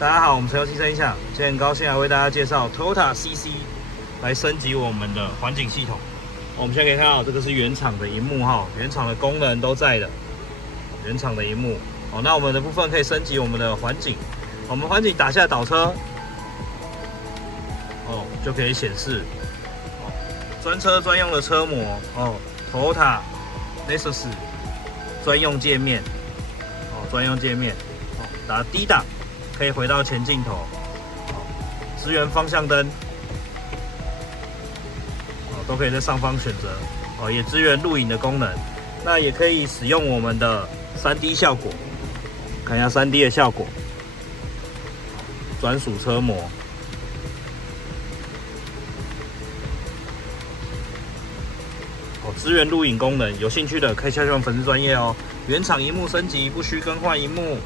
大家好，我们柴油汽车音响，今天很高兴来为大家介绍 Toyota CC 来升级我们的环景系统。我们现在可以看到，这个是原厂的萤幕哈，原厂的功能都在的，原厂的萤幕。哦，那我们的部分可以升级我们的环景，我们环景打下倒车，哦，就可以显示哦，专车专用的车模哦 ，Toyota Lexus 专用界面，哦，专用界面，哦，打低档。可以回到前镜头，支援方向灯，都可以在上方选择，也支援录影的功能。那也可以使用我们的 3D 效果，看一下 3D 的效果，专属车模，支援录影功能。有兴趣的可以下去我们粉丝专页哦。原厂萤幕升级，不需更换萤幕。